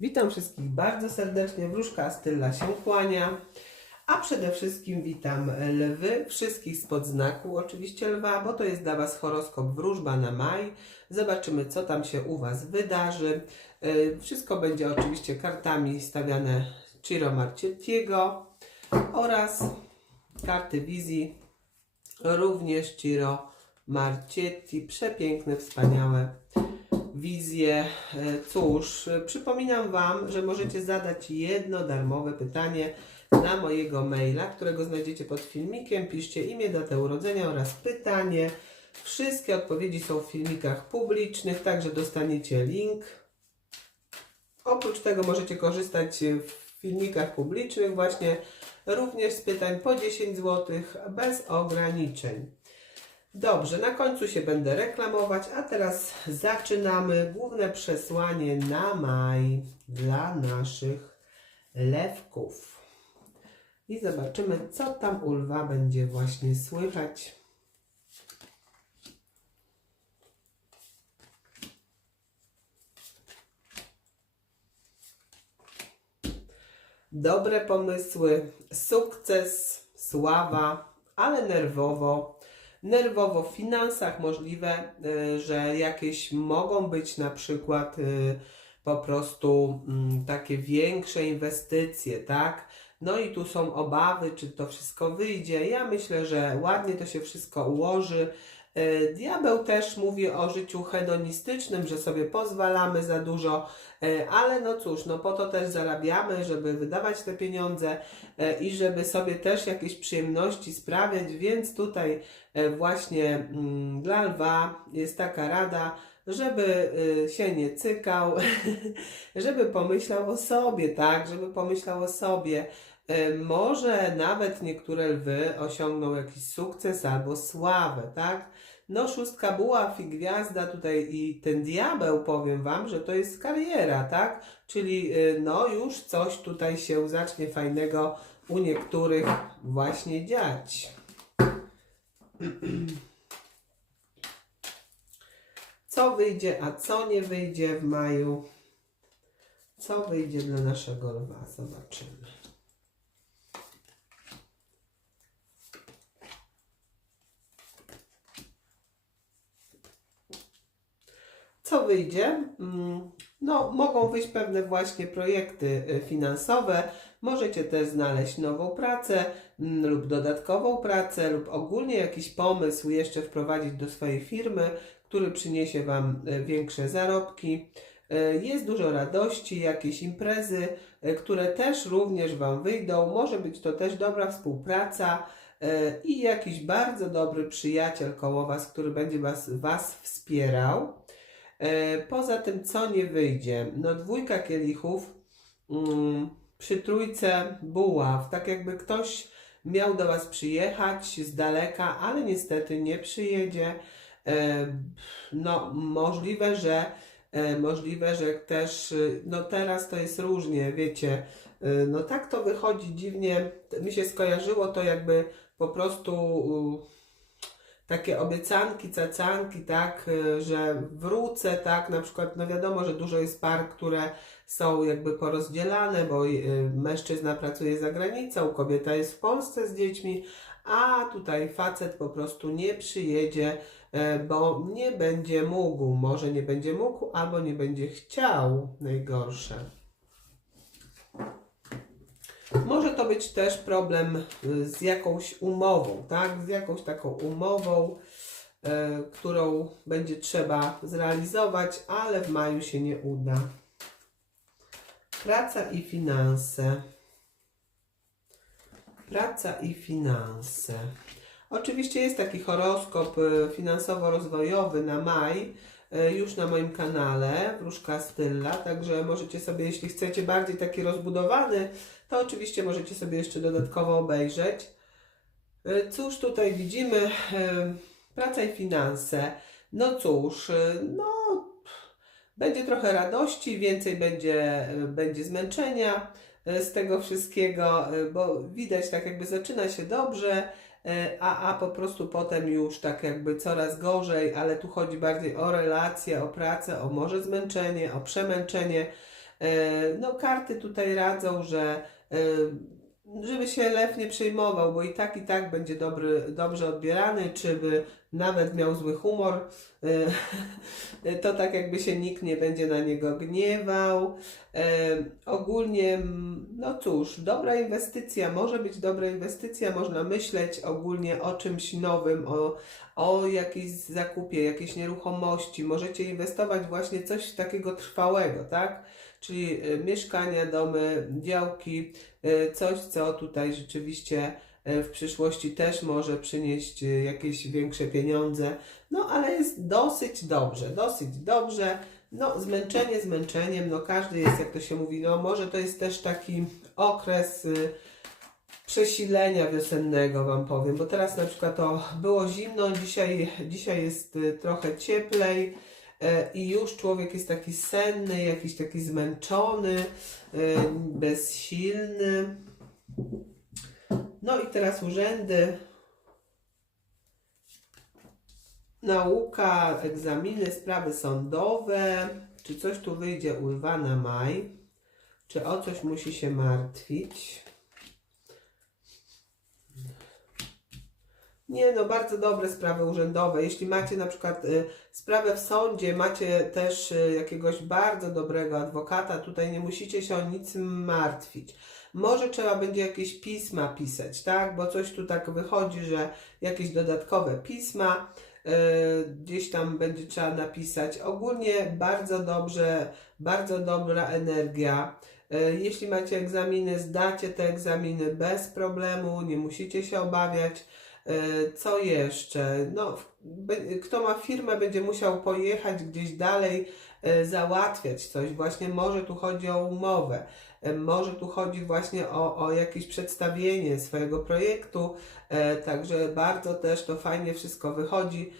Witam wszystkich bardzo serdecznie. Wróżka Stylla się kłania. A przede wszystkim witam lwy, wszystkich spod znaku, oczywiście lwa, bo to jest dla Was horoskop wróżba na maj. Zobaczymy, co tam się u Was wydarzy. Yy, Wszystko będzie oczywiście kartami stawiane Ciro Marchettiego oraz karty wizji również Ciro Marchetti. Przepiękne, wspaniałe wizję. E, Cóż, przypominam Wam, że możecie zadać jedno darmowe pytanie na mojego maila, którego znajdziecie pod filmikiem. Piszcie imię, datę urodzenia oraz pytanie. Wszystkie odpowiedzi są w filmikach publicznych, także dostaniecie link. Oprócz tego możecie korzystać w filmikach publicznych właśnie również z pytań po 10 zł bez ograniczeń. Dobrze, na końcu się będę reklamować, a teraz zaczynamy główne przesłanie na maj dla naszych lewków. I zobaczymy, co tam u lwa będzie właśnie słychać. Dobre pomysły, sukces, sława, ale nerwowo. Nerwowo w finansach możliwe, y, że jakieś mogą być na przykład y, po prostu mm, takie większe inwestycje, tak? No i tu są obawy, czy to wszystko wyjdzie. Ja myślę, że ładnie to się wszystko ułoży. Y, Diabeł też mówi o życiu hedonistycznym, że sobie pozwalamy za dużo, y, ale no cóż, no po to też zarabiamy, żeby wydawać te pieniądze y, i żeby sobie też jakieś przyjemności sprawiać, więc tutaj właśnie mm, dla lwa jest taka rada, żeby się nie cykał, żeby pomyślał o sobie, tak, żeby pomyślał o sobie. Może nawet niektóre lwy osiągną jakiś sukces albo sławę, tak? No, szóstka buław i gwiazda tutaj i ten diabeł, powiem Wam, że to jest kariera, tak? Czyli y, no już coś tutaj się zacznie fajnego u niektórych właśnie dziać. Co wyjdzie, a co nie wyjdzie w maju? Co wyjdzie dla naszego lwa? Zobaczymy. Co wyjdzie? Mm, No, mogą wyjść pewne właśnie projekty y, finansowe. Możecie też znaleźć nową pracę mm, lub dodatkową pracę, lub ogólnie jakiś pomysł jeszcze wprowadzić do swojej firmy, który przyniesie Wam y, większe zarobki. Y, Jest dużo radości, jakieś imprezy, które też również Wam wyjdą. Może być to też dobra współpraca i jakiś bardzo dobry przyjaciel koło Was, który będzie Was, was wspierał. E, Poza tym, co nie wyjdzie? No, dwójka kielichów mm, przy trójce buław, tak jakby ktoś miał do Was przyjechać z daleka, ale niestety nie przyjedzie. E, No, możliwe, że e, możliwe, że też, no teraz to jest różnie, wiecie, no tak to wychodzi dziwnie, mi się skojarzyło to jakby po prostu takie obiecanki, cacanki, tak, y, że wrócę, tak, na przykład, no wiadomo, że dużo jest par, które są jakby porozdzielane, bo y, mężczyzna pracuje za granicą, kobieta jest w Polsce z dziećmi, a tutaj facet po prostu nie przyjedzie, e, bo nie będzie mógł, może nie będzie mógł, albo nie będzie chciał, najgorsze. Może to być też problem y, z jakąś umową, tak? Z jakąś taką umową, e, którą będzie trzeba zrealizować, ale w maju się nie uda. Praca i finanse. Praca i finanse. Oczywiście jest taki horoskop y, finansowo-rozwojowy na maj, y, już na moim kanale, Wróżka Stylla, także możecie sobie, jeśli chcecie bardziej taki rozbudowany, to oczywiście możecie sobie jeszcze dodatkowo obejrzeć. Y, Cóż tutaj widzimy? Y, Praca i finanse. No cóż, y, no będzie trochę radości, więcej będzie, będzie zmęczenia z tego wszystkiego, bo widać tak jakby zaczyna się dobrze, a, a po prostu potem już tak jakby coraz gorzej, ale tu chodzi bardziej o relacje, o pracę, o może zmęczenie, o przemęczenie. E, No, karty tutaj radzą, że e, żeby się lew nie przejmował, bo i tak, i tak będzie dobry, dobrze odbierany, czy by nawet miał zły humor, e, to tak jakby się nikt nie będzie na niego gniewał. Ogólnie, no cóż, dobra inwestycja, może być dobra inwestycja, można myśleć ogólnie o czymś nowym, o, o jakiejś zakupie, jakiejś nieruchomości. Możecie inwestować właśnie coś takiego trwałego, tak? Czyli e, mieszkania, domy, działki, e, coś, co tutaj rzeczywiście e, w przyszłości też może przynieść jakieś większe pieniądze. No ale jest dosyć dobrze, dosyć dobrze. No, zmęczenie zmęczeniem, no każdy jest, jak to się mówi, no może to jest też taki okres przesilenia wiosennego, Wam powiem, bo teraz na przykład to było zimno, dzisiaj, dzisiaj jest trochę cieplej i już człowiek jest taki senny, jakiś taki zmęczony, y, bezsilny. No i teraz urzędy, nauka, egzaminy, sprawy sądowe. Czy coś tu wyjdzie u lwa na maj? Czy o coś musi się martwić? Nie, no bardzo dobre sprawy urzędowe. Jeśli macie na przykład y, sprawę w sądzie, macie też y, jakiegoś bardzo dobrego adwokata, tutaj nie musicie się o nic martwić. Może trzeba będzie jakieś pisma pisać, tak? Bo coś tu tak wychodzi, że jakieś dodatkowe pisma y, gdzieś tam będzie trzeba napisać. Ogólnie bardzo dobrze, bardzo dobra energia. Y, Jeśli macie egzaminy, zdacie te egzaminy bez problemu, nie musicie się obawiać. E, Co jeszcze? No, kto ma firmę, będzie musiał pojechać gdzieś dalej, e, załatwiać coś. Właśnie może tu chodzi o umowę, e, może tu chodzi właśnie o, o jakieś przedstawienie swojego projektu, także bardzo też to fajnie wszystko wychodzi.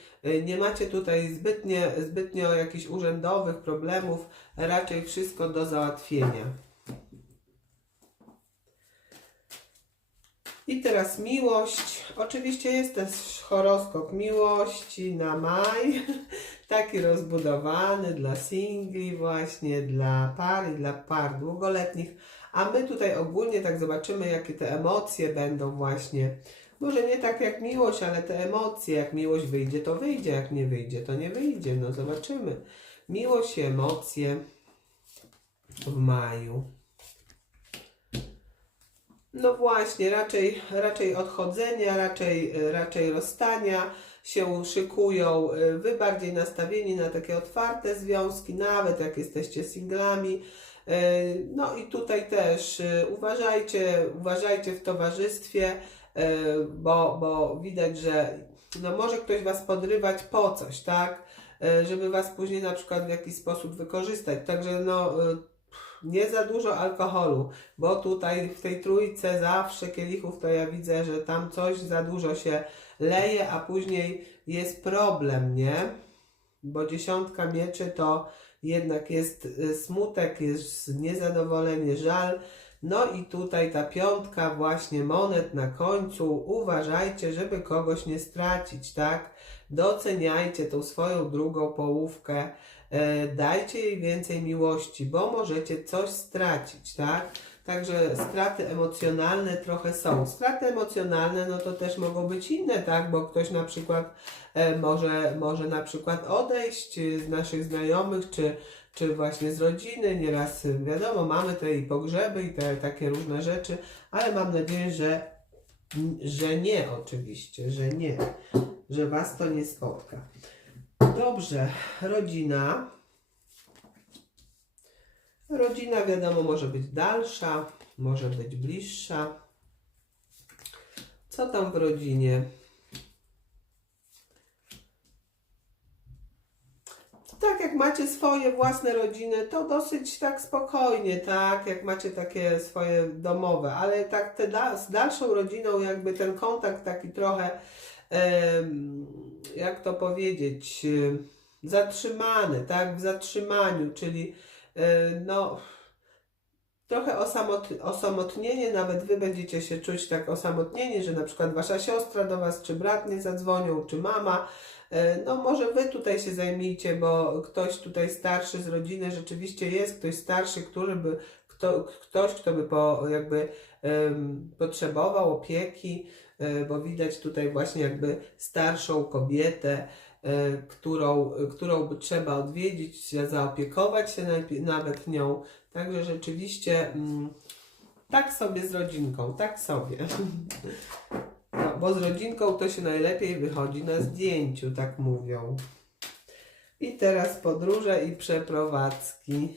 Nie macie tutaj zbytnie, zbytnio jakichś urzędowych problemów, raczej wszystko do załatwienia. I teraz miłość. Oczywiście jest też horoskop miłości na maj. Taki rozbudowany dla singli, właśnie dla par i dla par długoletnich. A my tutaj ogólnie tak zobaczymy, jakie te emocje będą właśnie. Może nie tak jak miłość, ale te emocje. Jak miłość wyjdzie, to wyjdzie. Jak nie wyjdzie, to nie wyjdzie. No zobaczymy. Miłość i emocje w maju. No właśnie, raczej, raczej odchodzenia, raczej, raczej rozstania się szykują. Wy bardziej nastawieni na takie otwarte związki, nawet jak jesteście singlami. E, No i tutaj też e, uważajcie, uważajcie w towarzystwie, bo, bo widać, że no może ktoś Was podrywać po coś, tak? Żeby Was później na przykład w jakiś sposób wykorzystać. Także no, nie za dużo alkoholu, bo tutaj w tej trójce zawsze kielichów to ja widzę, że tam coś za dużo się leje, a później jest problem, nie? Bo dziesiątka mieczy to jednak jest y, smutek, jest niezadowolenie, żal. No i tutaj ta piątka właśnie monet na końcu. Uważajcie, żeby kogoś nie stracić, tak? Doceniajcie tą swoją drugą połówkę. E, dajcie jej więcej miłości, bo możecie coś stracić, tak? Także straty emocjonalne trochę są. Straty emocjonalne, no to też mogą być inne, tak? Bo ktoś na przykład e, może, może na przykład odejść z naszych znajomych, czy, czy właśnie z rodziny. Nieraz e, wiadomo, mamy te i pogrzeby i te takie różne rzeczy, ale mam nadzieję, że, że nie oczywiście, że nie, że Was to nie spotka. Dobrze, rodzina. Rodzina, wiadomo, może być dalsza, może być bliższa. Co tam w rodzinie? Tak, jak macie swoje własne rodziny, to dosyć tak spokojnie, tak, jak macie takie swoje domowe, ale tak te da, z dalszą rodziną jakby ten kontakt taki trochę, jak to powiedzieć, zatrzymany, tak, w zatrzymaniu, czyli no trochę osamot, osamotnienie, nawet wy będziecie się czuć tak osamotnieni, że na przykład wasza siostra do was, czy brat nie zadzwonią, czy mama, No może wy tutaj się zajmijcie, bo ktoś tutaj starszy z rodziny rzeczywiście jest, ktoś starszy, który by, kto, ktoś, kto by po, jakby em, potrzebował opieki, bo widać tutaj właśnie jakby starszą kobietę, e, którą, którą trzeba odwiedzić, zaopiekować się nawet nią. Także rzeczywiście mm, tak sobie z rodzinką, tak sobie. No, bo z rodzinką to się najlepiej wychodzi na zdjęciu, tak mówią. I teraz podróże i przeprowadzki.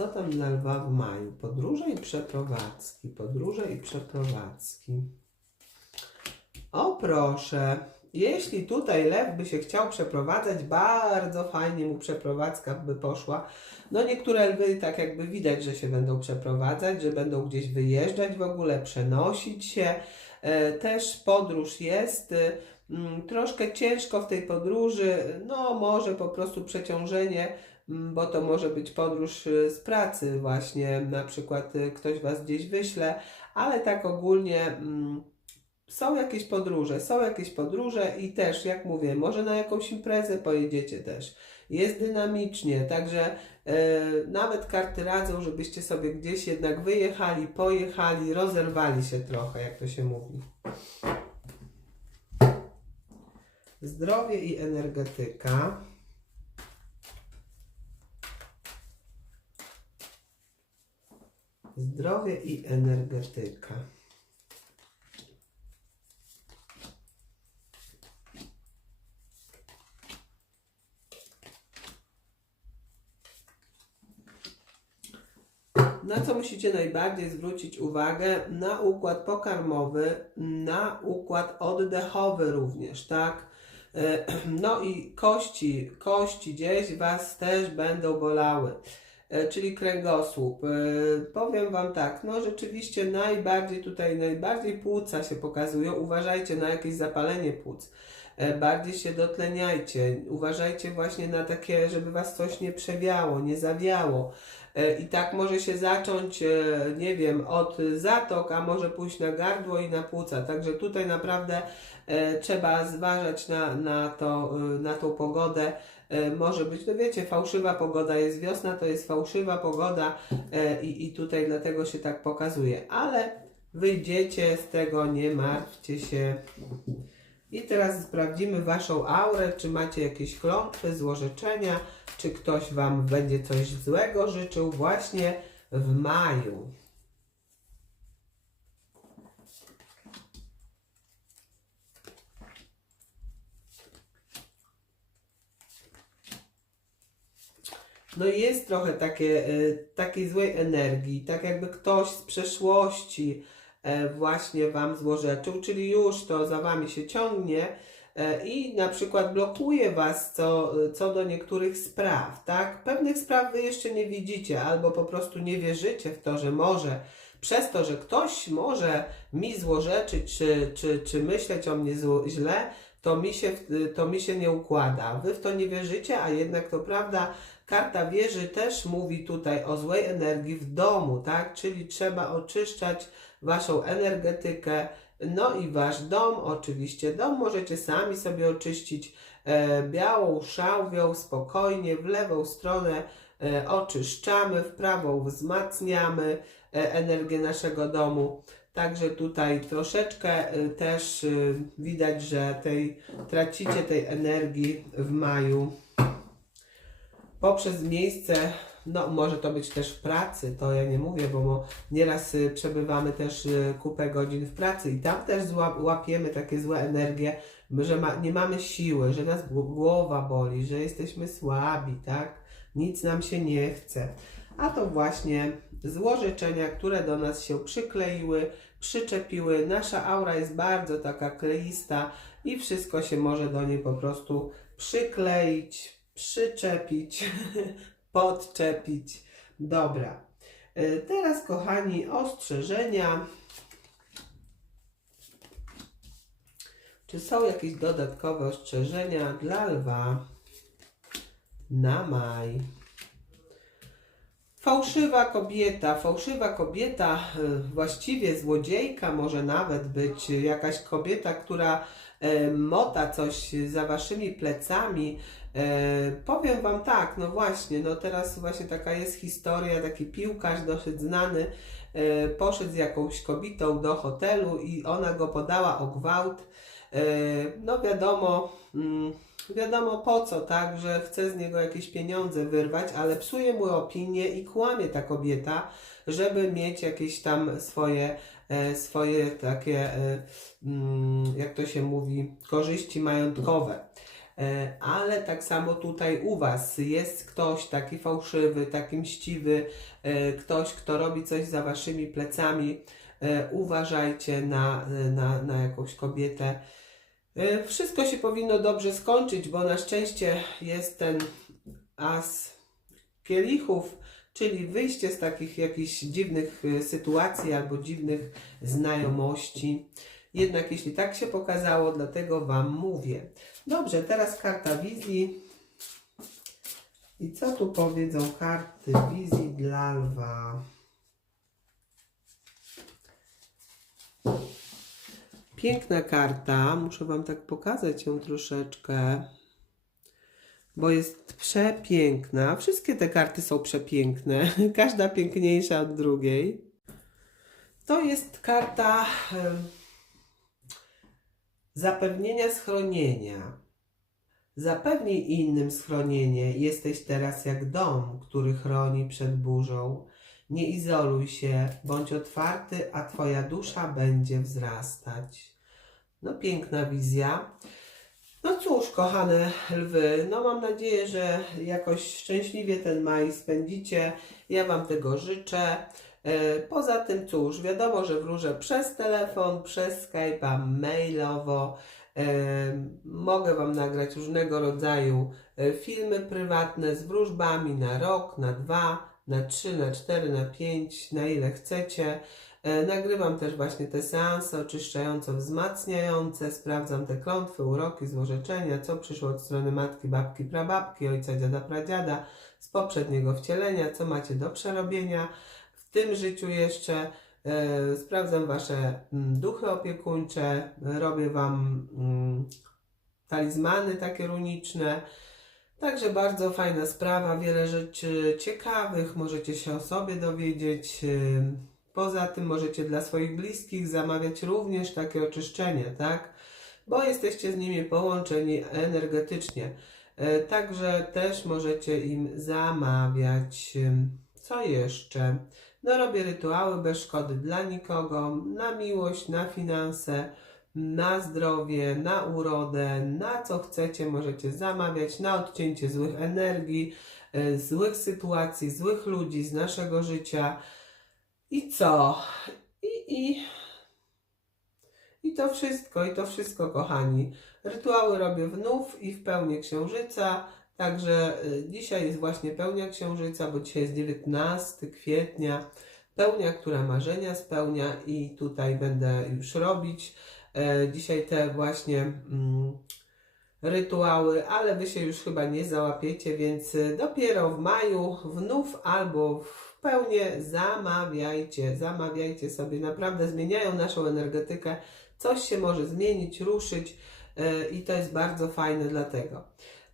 Co tam dla lwa w maju? Podróże i przeprowadzki. Podróże i przeprowadzki. O proszę, jeśli tutaj lew by się chciał przeprowadzać, bardzo fajnie mu przeprowadzka by poszła. No niektóre lwy tak jakby widać, że się będą przeprowadzać, że będą gdzieś wyjeżdżać w ogóle, przenosić się. E, Też podróż jest. e, mm, Troszkę ciężko w tej podróży, no może po prostu przeciążenie, bo to może być podróż e, z pracy właśnie, na przykład e, ktoś Was gdzieś wyśle, ale tak ogólnie mm, są jakieś podróże, są jakieś podróże i też, jak mówię, może na jakąś imprezę pojedziecie też. Jest dynamicznie, także e, nawet karty radzą, żebyście sobie gdzieś jednak wyjechali, pojechali, rozerwali się trochę, jak to się mówi. Zdrowie i energetyka. Zdrowie i energetyka. Na co musicie najbardziej zwrócić uwagę? Na układ pokarmowy, na układ oddechowy również, tak? E, No i kości, kości gdzieś Was też będą bolały, czyli kręgosłup. E, Powiem Wam tak, no rzeczywiście najbardziej tutaj, najbardziej płuca się pokazują. Uważajcie na jakieś zapalenie płuc. E, Bardziej się dotleniajcie. Uważajcie właśnie na takie, żeby Was coś nie przewiało, nie zawiało. E, I tak może się zacząć, e, nie wiem, od zatok, a może pójść na gardło i na płuca. Także tutaj naprawdę e, trzeba zważać na, na, to, e, na tą pogodę. E, może być, no wiecie, fałszywa pogoda jest wiosna, to jest fałszywa pogoda e, i, i tutaj dlatego się tak pokazuje. Ale wyjdziecie z tego, nie martwcie się. I teraz sprawdzimy Waszą aurę, czy macie jakieś klątwy, złorzeczenia, czy ktoś Wam będzie coś złego życzył właśnie w maju. No jest trochę takie, y, takiej złej energii, tak jakby ktoś z przeszłości e, właśnie Wam złorzeczył, czyli już to za Wami się ciągnie e, i na przykład blokuje Was co, co do niektórych spraw, tak? Pewnych spraw Wy jeszcze nie widzicie albo po prostu nie wierzycie w to, że może przez to, że ktoś może mi złorzeczyć czy, czy, czy myśleć o mnie zło, źle, to mi, się, to mi się nie układa. Wy w to nie wierzycie, a jednak to prawda, karta wieży też mówi tutaj o złej energii w domu, tak? Czyli trzeba oczyszczać waszą energetykę, no i wasz dom, oczywiście. Dom możecie sami sobie oczyścić e, białą szałwią, spokojnie, w lewą stronę e, oczyszczamy, w prawą wzmacniamy e, energię naszego domu. Także tutaj troszeczkę e, też e, widać, że tej, tracicie tej energii w maju poprzez miejsce, no może to być też w pracy, to ja nie mówię, bo nieraz y, przebywamy też y, kupę godzin w pracy i tam też łapiemy takie złe energie, że ma, nie mamy siły, że nas gł- głowa boli, że jesteśmy słabi, tak? Nic nam się nie chce. A to właśnie złożyczenia, które do nas się przykleiły, przyczepiły. Nasza aura jest bardzo taka kleista i wszystko się może do niej po prostu przykleić, przyczepić, podczepić. Dobra. E, Teraz, kochani, ostrzeżenia. Czy są jakieś dodatkowe ostrzeżenia dla lwa na maj? Fałszywa kobieta, fałszywa kobieta, e, właściwie złodziejka może nawet być, jakaś kobieta, która e, mota coś za waszymi plecami. E, powiem wam tak, no właśnie, no teraz właśnie taka jest historia, taki piłkarz dosyć znany, poszedł z jakąś kobietą do hotelu i ona go podała o gwałt. E, no wiadomo, mm, wiadomo po co, tak, że chce z niego jakieś pieniądze wyrwać, ale psuje mu opinię i kłamie ta kobieta, żeby mieć jakieś tam swoje, e, swoje takie, e, mm, jak to się mówi, korzyści majątkowe. Ale tak samo tutaj u Was jest ktoś taki fałszywy, taki mściwy, ktoś, kto robi coś za Waszymi plecami. Uważajcie na, na, na jakąś kobietę. E, Wszystko się powinno dobrze skończyć, bo na szczęście jest ten as kielichów, czyli wyjście z takich jakichś dziwnych e, sytuacji albo dziwnych znajomości. Jednak jeśli tak się pokazało, dlatego Wam mówię. Dobrze, teraz karta wizji. I co tu powiedzą karty wizji dla lwa? Piękna karta. Muszę Wam tak pokazać ją troszeczkę, bo jest przepiękna. Wszystkie te karty są przepiękne, każda piękniejsza od drugiej. To jest karta zapewnienia schronienia. Zapewnij innym schronienie. Jesteś teraz jak dom, który chroni przed burzą. Nie izoluj się, bądź otwarty, a Twoja dusza będzie wzrastać. No, piękna wizja. No cóż, kochane lwy, no mam nadzieję, że jakoś szczęśliwie ten maj spędzicie. Ja Wam tego życzę. E, Poza tym, cóż, wiadomo, że wróżę przez telefon, przez Skype'a, mailowo. E, Mogę Wam nagrać różnego rodzaju e, filmy prywatne z wróżbami na rok, na dwa, na trzy, na cztery, na pięć, na ile chcecie. E, Nagrywam też właśnie te seanse oczyszczająco-wzmacniające, sprawdzam te klątwy, uroki, złorzeczenia, co przyszło od strony matki, babki, prababki, ojca, dziada, pradziada, z poprzedniego wcielenia, co macie do przerobienia w tym życiu jeszcze. E, Sprawdzam Wasze duchy opiekuńcze, robię Wam talizmany takie runiczne. Także bardzo fajna sprawa, wiele rzeczy ciekawych, możecie się o sobie dowiedzieć. Poza tym możecie dla swoich bliskich zamawiać również takie oczyszczenie, tak? Bo jesteście z nimi połączeni energetycznie. E, Także też możecie im zamawiać. Co jeszcze? No robię rytuały bez szkody dla nikogo, na miłość, na finanse, na zdrowie, na urodę, na co chcecie możecie zamawiać, na odcięcie złych energii, e, złych sytuacji, złych ludzi z naszego życia. I co? I, i, I to wszystko, i to wszystko, kochani. Rytuały robię w i w pełni księżyca. Także y, dzisiaj jest właśnie pełnia księżyca, bo dzisiaj jest 19 kwietnia. Pełnia, która marzenia spełnia, i tutaj będę już robić e, dzisiaj te właśnie mm, rytuały, ale wy się już chyba nie załapiecie, więc dopiero w maju, w nów albo w pełnię zamawiajcie, zamawiajcie sobie. Naprawdę zmieniają naszą energetykę. Coś się może zmienić, ruszyć e, i to jest bardzo fajne dlatego.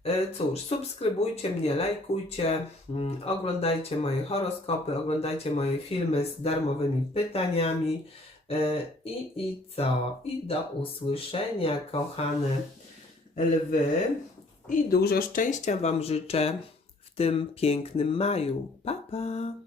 E, Cóż, subskrybujcie mnie, lajkujcie, mm, oglądajcie moje horoskopy, oglądajcie moje filmy z darmowymi pytaniami. E, I, I co? I do usłyszenia, kochane lwy. I dużo szczęścia Wam życzę w tym pięknym maju. Pa, pa!